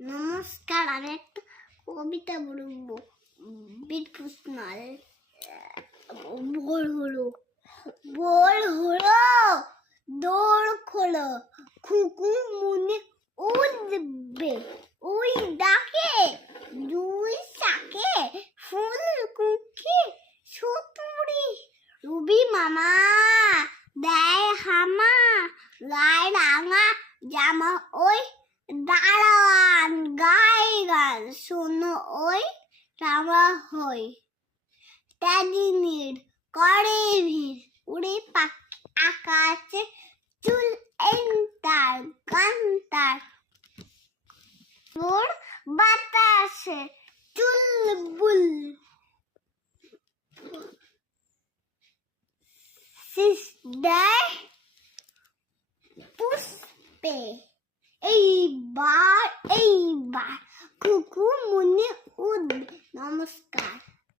নমস্কার, আমি একটা কবিতা বলবো। বিটফুটনাল বোর হলো দৌড় খোলো, খুকু মনে উঠবে ওই ডাকে, দুই শাকে ফুল কুকি সুতুরি, রুবি মামা দেয় হামা, গায়ে রাঙা জামা ওই দাঁড়ান, গাই গান শোনো ওই রামা হই, তেদিনের করে ভিড়, উড়ে পাখি আকাশে, চুল এন্টার গান্তার, ওর বাতাসে চুলবুল, দেয় পুষ্পে, এইবার খুকু মনে উঠবে। নমস্কার।